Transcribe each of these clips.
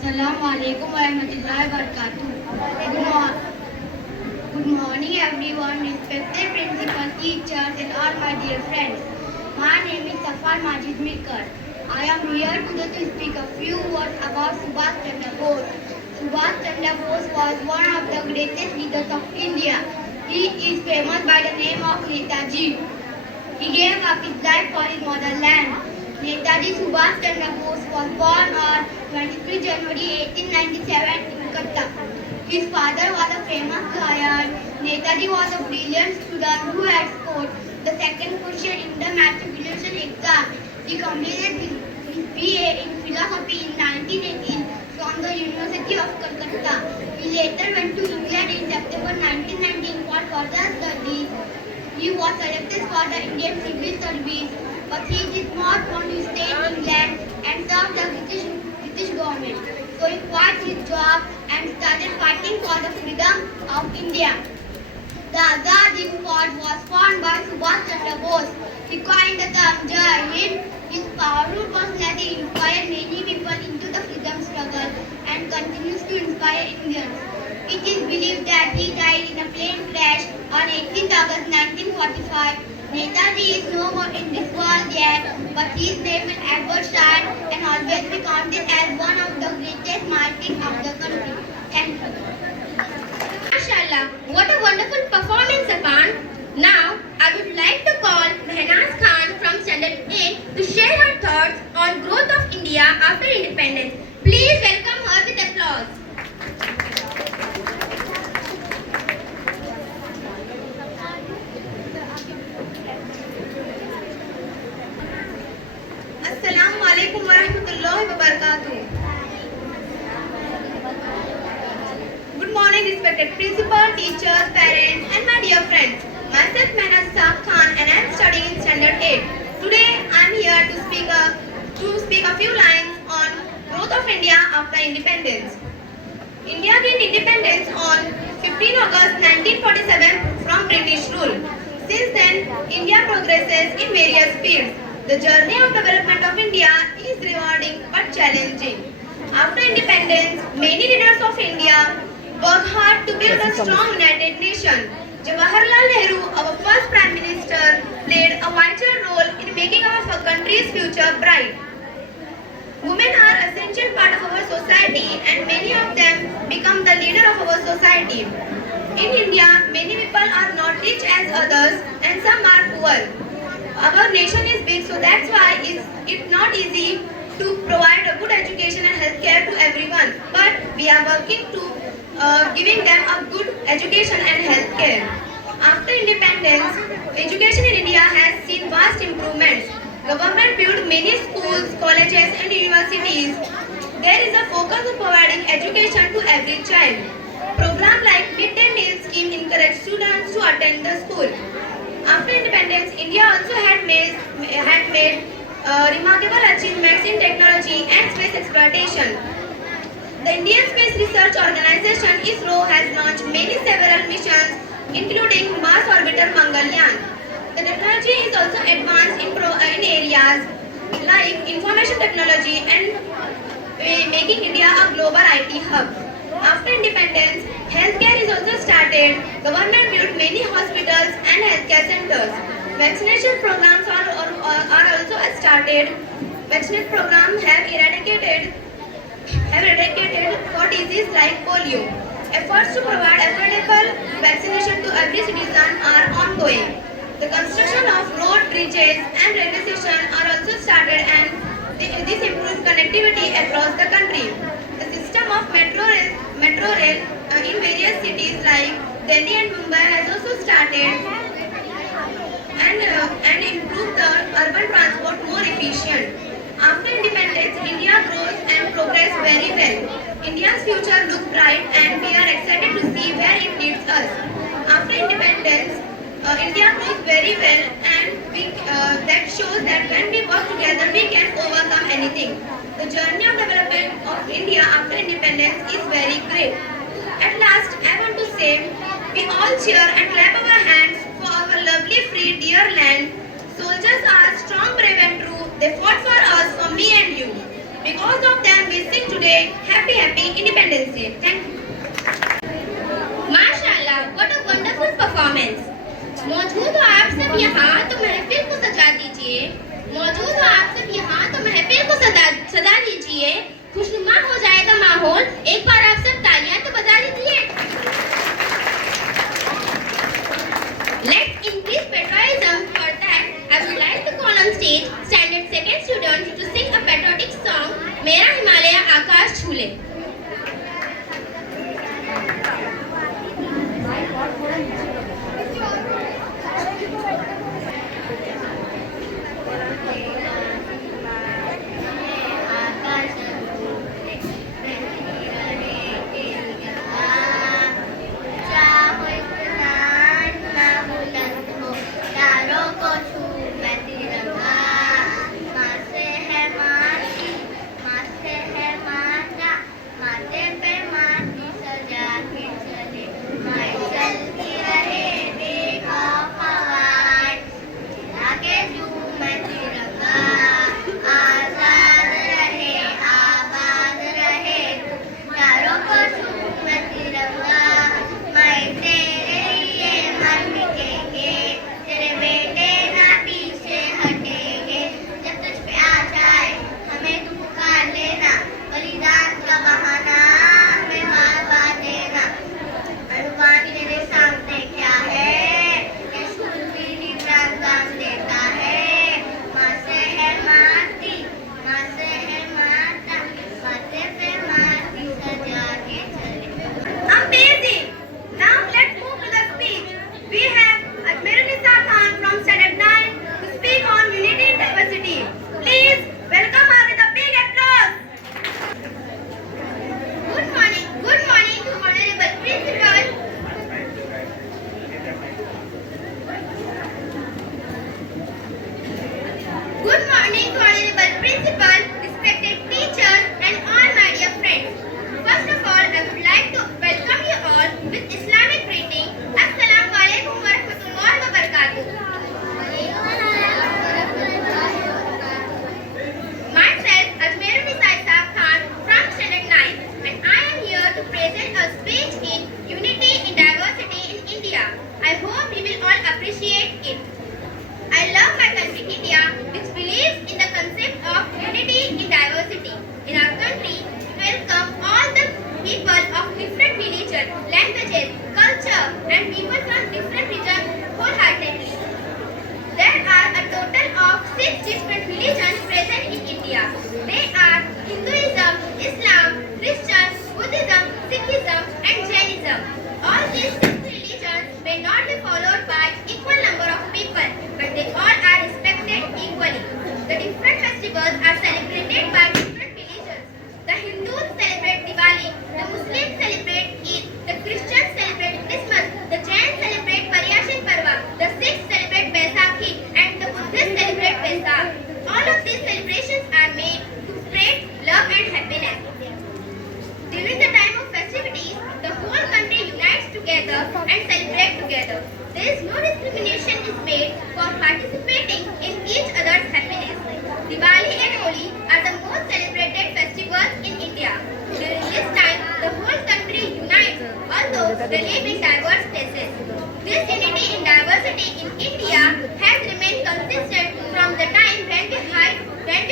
Assalamu alaikum warahmatullahi wabarakatuh. Good morning everyone, respected principal, teachers and all my dear friends. My name is Safar Majid Mirkar. I am here today to speak a few words about Subhash Chandra Bose. Subhash Chandra Bose was one of the greatest leaders of India. He is famous by the name of Netaji. He gave up his life for his motherland. Netaji Subhash Chandra Bose was born on 23 January 1897 in Cuttack. His father was a famous lawyer. Netaji was a brilliant student who had scored the second position in the matriculation exam. He completed his BA in philosophy in 1918 from the University of Calcutta. He later went to England in September 1919 for further studies. He was selected for the Indian Civil Service, but he did not want to stay in England and serve the British government. So he quit his job and started fighting for the freedom of India. The Azad Hind Fauj was formed by Subhash Chandra Bose. He coined the term Jai Hind. His powerful personality inspired many people into the freedom struggle and continues to inspire Indians. It is believed that he died in a plane crash on 18th August 1945. Netaji is no more in this world yet, but his name will ever shine and always be counted as one of the greatest martyrs of the country. Thank you. MashaAllah, what a wonderful performance, Afan. Now, I would like to call Mehnaz Khan from Standard 8 to share her thoughts on growth of India after independence. Please welcome her with applause. Assalamu alaikum warahmatullahi wabarakatuh. Good morning, respected principal, teachers, parents, and my dear friends. Myself Mehnaz Khan, and I am studying in Standard 8. Today, I am here to speak a few lines on growth of India after independence. India gained independence on 15 August 1947 from British rule. Since then, India progresses in various fields. The journey of development of India is rewarding but challenging. After independence, many leaders of India worked hard to build a strong united nation. Jawaharlal Nehru, our first Prime Minister, played a vital role in making our country's future bright. Women are an essential part of our society and many of them become the leader of our society. In India, many people are not rich as others and some are poor. Our nation is big, so that's why it's not easy to provide a good education and healthcare to everyone. But we are working to giving them a good education and healthcare. After independence, education in India has seen vast improvements. Government built many schools, colleges and universities. There is a focus on providing education to every child. Programs like Mid-day Meal Scheme encourage students to attend the school. After independence, India also had made remarkable achievements in technology and space exploitation. The Indian Space Research Organization (ISRO) has launched several missions, including Mars Orbiter Mangalyaan. The technology is also advanced in areas like information technology and making India a global IT hub. After independence, healthcare is also started. Government built many hospitals and healthcare centers. Vaccination programs are also started. Vaccination programs have eradicated for disease like polio. Efforts to provide affordable vaccination to every citizen are ongoing. The construction of road, bridges and railway stations are also started and this improves connectivity across the country. The system of metro rail in various cities like Delhi and Mumbai has also started and improved the urban transport more efficient. After independence, India grows and progress very well. India's future looks bright and we are excited to see where it leads us. After independence, India grows very well and that shows that when we work together, we can overcome anything. The journey of development of India after independence is very great. At last, I want to say, we all cheer and clap our hands for our lovely, free, dear land. Soldiers are strong, brave and true. They fought for us, for me and you. Because of them, we sing today, Happy Happy Independence Day. Thank you. माशाल्लाह, what a wonderful performance. मौजूद हो आप सब यहाँ तो महफिल को सजा दीजिए। मौजूद हो आप सब यहाँ तो महफिल को सजा दीजिए। खुशनुमा हो जाएगा माहौल। एक बार आप सब तालियां तो बजा दीजिए। Let's increase patriotism. For that, I would like to call on stage standard second students to sing a patriotic song. मेरा हिमालय आकाश छू ले। Good morning to honorable principal, respected teachers and all my dear friends. First of all, I would like to welcome you all with Islamic greeting. Assalamu alaikum wa rahmatullahi wa barakatuh. Myself, Ajmerunisa Isaac Khan from Standard 9, and I am here to present a speech in Unity in Diversity in India. I hope you will all appreciate it. I love my country India, which believes in the concept of unity in diversity. In our country, we welcome all the people of different religion, languages, culture and people from different regions wholeheartedly. There are a total of 6 different religions present in India. They are Hinduism, Islam, Christian, Buddhism, Sikhism and Jainism. All these 6 religions may not be followed by equal number of people, but they all are respected equally. The different festivals are celebrated by different religions. The Hindus celebrate Diwali, the Muslims celebrate Eid, the Christians celebrate Christmas, the Jains celebrate Paryashin Parva, the Sikhs celebrate Baisakhi, and the Buddhists celebrate Vesak. All of these celebrations are made to spread love and happiness. During the time of festivities, the whole country unites together and celebrate together. There is no discrimination is made for participating in each other's happiness. Diwali and Holi are the most celebrated festivals in India. During this time, the whole country unites, although they live in diverse places. This unity in diversity in India has remained consistent from the time when we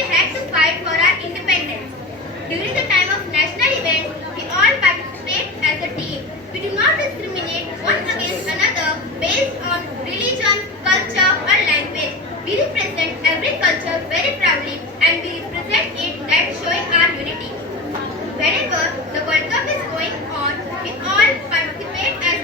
had to fight for our independence. During the time of national events, we all participate as a team. We do not discriminate one against another based on religion, culture or language. We represent every culture very proudly and we represent it that showing our unity. Whenever the World Cup is going on, we all participate as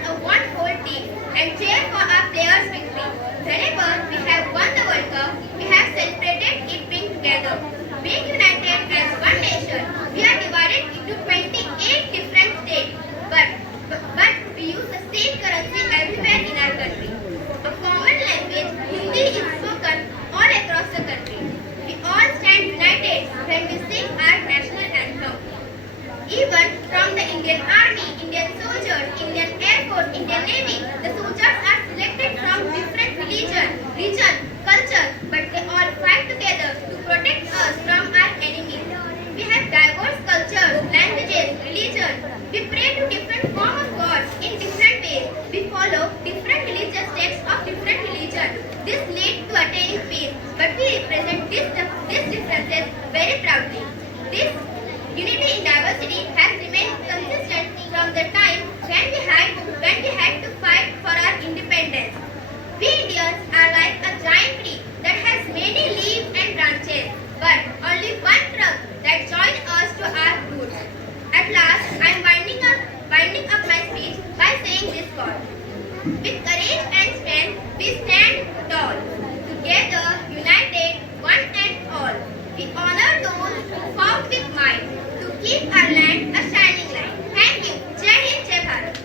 keep our land a shining light. Thank you. Jai Hind, Jai Bharat.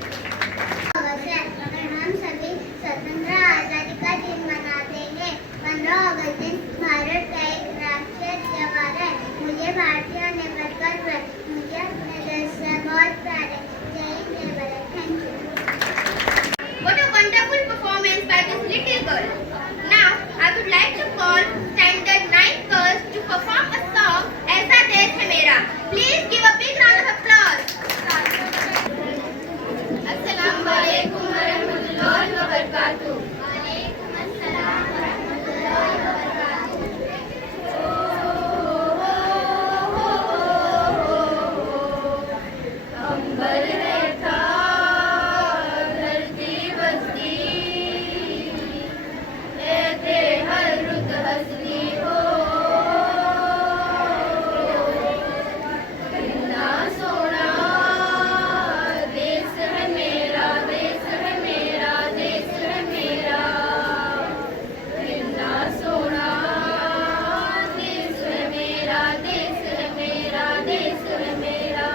अगर हम सभी स्वतंत्र आजादी का दिन मनाते हैं 15 अगस्त दिन भारत का एक राष्ट्रीय त्योहार है। मुझे भारतीय होने पर गर्व है। मुझे अपने देश से बहुत प्यार है। जय हिंद, जय Bharat. Thank you. What a wonderful performance by this little girl. Now, I would like to call standard 9 girls to perform a song, Aisa Desh Hai Mera. Please give a big round of applause. Assalamu alaikum wa rahmatullahi wa barakatuh. अंबर रहता धरती बसती ऐसे हर रुत हंसती हो कितना सोना देश है मेरा देश है मेरा देश है मेरा कितना सोना देश है मेरा देश है मेरा देश है मेरा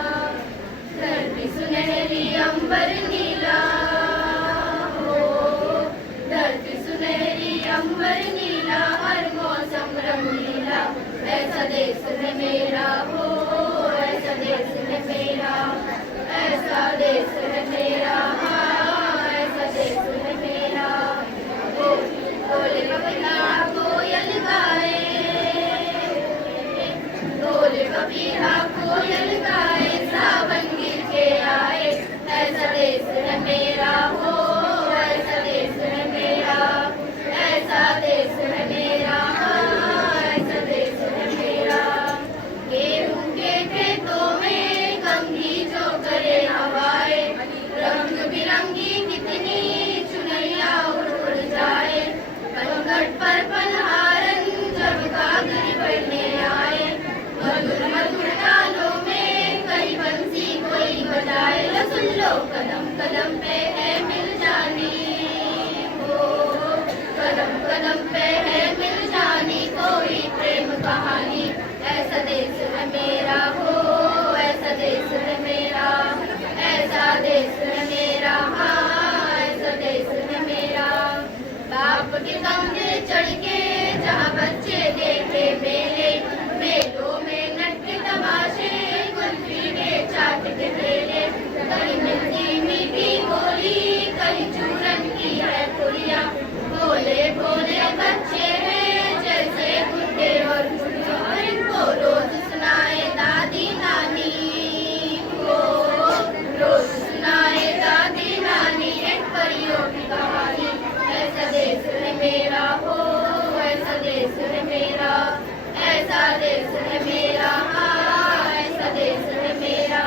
धरती सुनहरी अंबर नीला हो धरती सुनहरी अंबर नीला हर मौसम रंगीला ऐसा देश है मेरा हो ऐसा देश है मेरा ऐसा देश है मेरा हाँ ऐसा देश है मेरा बोले बबीला कोयल गाए बोले बबीला कोयल गाए सावन गिर के आए ऐसा देश है मेरा हो ऐसा देश है मेरा ऐसा देश है मेरा हाँ ऐसा देश है मेरा गेहूं के खेतों में कंघी जो करे हवाएं रंग बिरंगी कितनी चुनैया उड़ उड़ जाए पंकट पर पनहारन जब कागरी बढ़ने आए मधुर मधुर तालों में कई बंसी कोई बजाए लो सुन लो कदम कदम पे है मिल जानी हो कदम कदम पे है मिल जानी कोई प्रेम कहानी ऐसा देश है मेरा हो ऐसा देश है मेरा ऐसा देश है मेरा हाँ ऐसा देश है मेरा बाप के कंधे चढ़ के जहाँ बच्चे देखे मेले मेलों में नट तमाशे कुल्फी के चाट के ठेले कहीं मिलती मीठी बोली कहीं चूरन की है पुड़िया भोले भोले बच्चे हैं जैसे गुड्डे और गुड़िया और इनको रोज सुनाए दादी नानी हो रोज सुनाए दादी नानी एक परियों की कहानी ऐसा देश है मेरा हो ऐसा देश है मेरा ऐसा देश है मेरा हाँ ऐसा देश है मेरा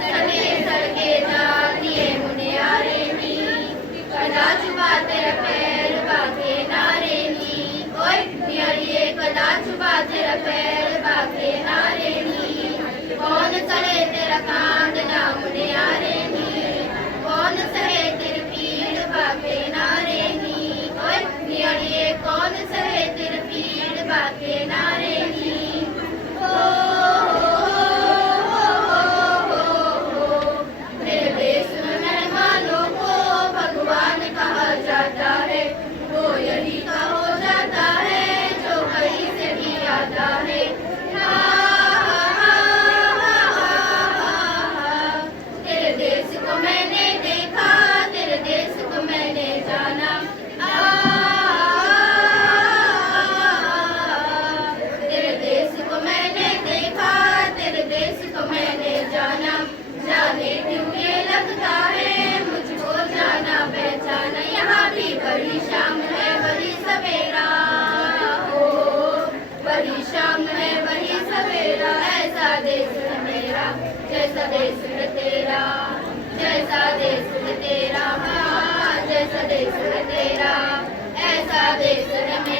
सड़के सड़के जातिए मुनियारे नी कदा चुबा तेरा पैर बाके नारे नी ओए नियरिए कदा चुबा तेरा पैर बाके नारे नी कौन सहे तेरा कांद ना मुनियारे नी कौन सहे तेरी पीड़ बाके नारे नी ओए नियरिए कौन सहे तेरी पीड़ बाके नारे नी मेरे देश में मेहमानों को भगवान कहा जाता है वो यही का हो जाता है जो कहीं से भी आता है तेरे देश को मैंने देखा तेरे देश को मैंने जाना तेरे देश को मैंने देखा तेरे देश को मैंने जाना जाने क्यों ये लगता है मुझको जाना पहचाना यहाँ भी बड़ी शाम है बड़ी सवेरा हो बड़ी शाम है बड़ी सवेरा ऐसा देश है मेरा जैसा देश है तेरा जैसा देश है तेरा हाँ जैसा देश है तेरा ऐसा देश है मेरा